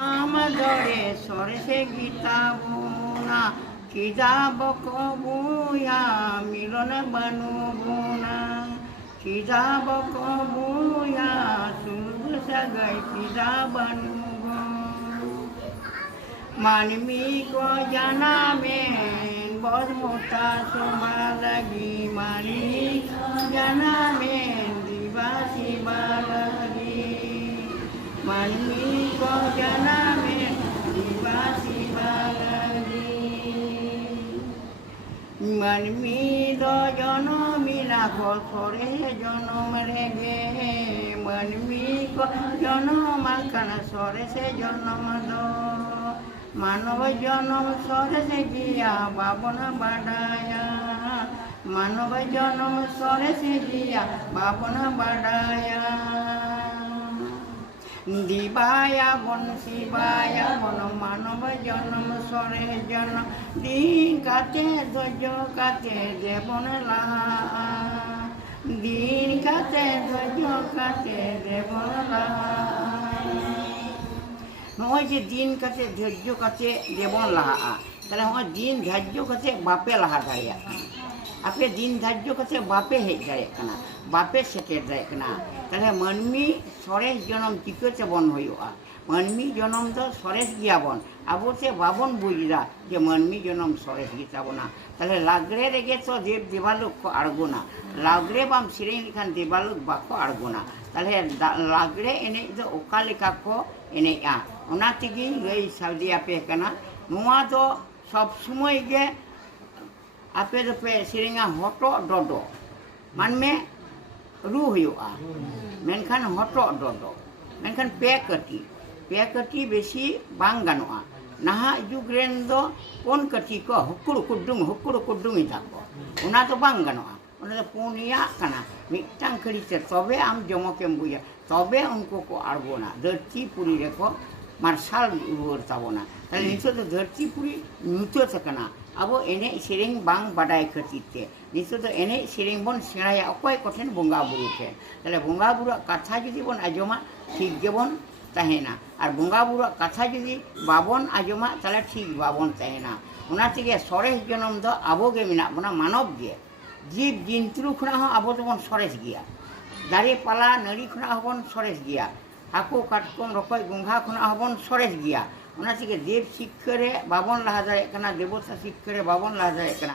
Amadore sorese gita buna kida boko buya milona banu buna kida boko buya sudu sagai kida banu manmi ko jana men bod mota sumalagi manmi jana men divasi balagi manmi ko jana men divasi balagi manmi do jono mila ko sore jono merege manmi ko jono makana sore se jono mado মানব জনম সরেছে গিয়া বাবনা বাড়ায়া মানব জনম সরেছে গিয়া বাবনা বাড়ায়া দিবায়া বন শিবায়া বন মানব জনম সরে জন দিন কাতে ধৈর্য কাতে দেবন লাহা দিন কাতে ধৈর্য কাতে দেবন লাহা নয় যে দিন কাছে ধৈর্য কাছে দেবন লাহা তাহলে হ্যাঁ দিন ধার্য কাছে বাপে লাহা দাঁড়িয়ে আপনি দিন ধার্য কাছে বাপে হেজ দাঁড়িয়ে কানা বাপে সেটের দাঁড়িয়ে কানা তাহলে মানমি সরেশ জনম চিকিৎসা বন হইয়া মানমি জনম তো সরেশ গিয়াবন আবো সে বাবন বুঝরা যে মানমি জনম সরেশ গিতাবো না তাহলে লাগরে রেগে তো দেব দেবালোক को আড়গো না লাগরে বাম সিরেং লিখান দেবালোক বাক্য আড়গো না তাহলে লাগরে এনে তো ওকা লেখা को এনেয়া ওনা থেকে লই সাউদি আপে কানা নোয়া তো সব সময় গে আপে দপে সিরেঙা হটো ডডো মানমে রু হইয়া মেনখান হটো ডডো মেনখান पे कटी बेसी बांग गानोआ नहा जुग रेन दो पोन कटी को हुकुड़ कुडुंग इताको उना तो बांग गानोआ उना तो पुनिया कना मिटांग खड़ीते तबे आम जमकेम बुझा तबे उनको को आड़गोना धरती पुरी रेखो मार्शल रुवर ताबोना ताहले नितो तो धरती पुरी नुतो तकना आबो एने सेरेंग बांग बाडाय खतीते नितो तो एने सेरेंग बन सेणाया अकय कठेन बंगा बुरुके ताहले बंगा बुरु कथा जुदि बन आजमा ठीक गेबन तहेना और बंगा बुरुआ कथा जुदी बाबन आजमा ताहले ठीक बाबन तहेना उना तेगे सरेश जनम दो आबो गे मेना बना मानव गे जीव जंतु खुना हो आबो तबन सरेश गिया दारे पाला नाड़ी खुना हबन सरेश गिया हाको काटकम रकय गंगा खुना हबन सरेश गिया उना तेगे देव शिक्षरे बाबन लाहा दाड़े कना देवता शिक्षरे बाबन लाहा दाड़े कना।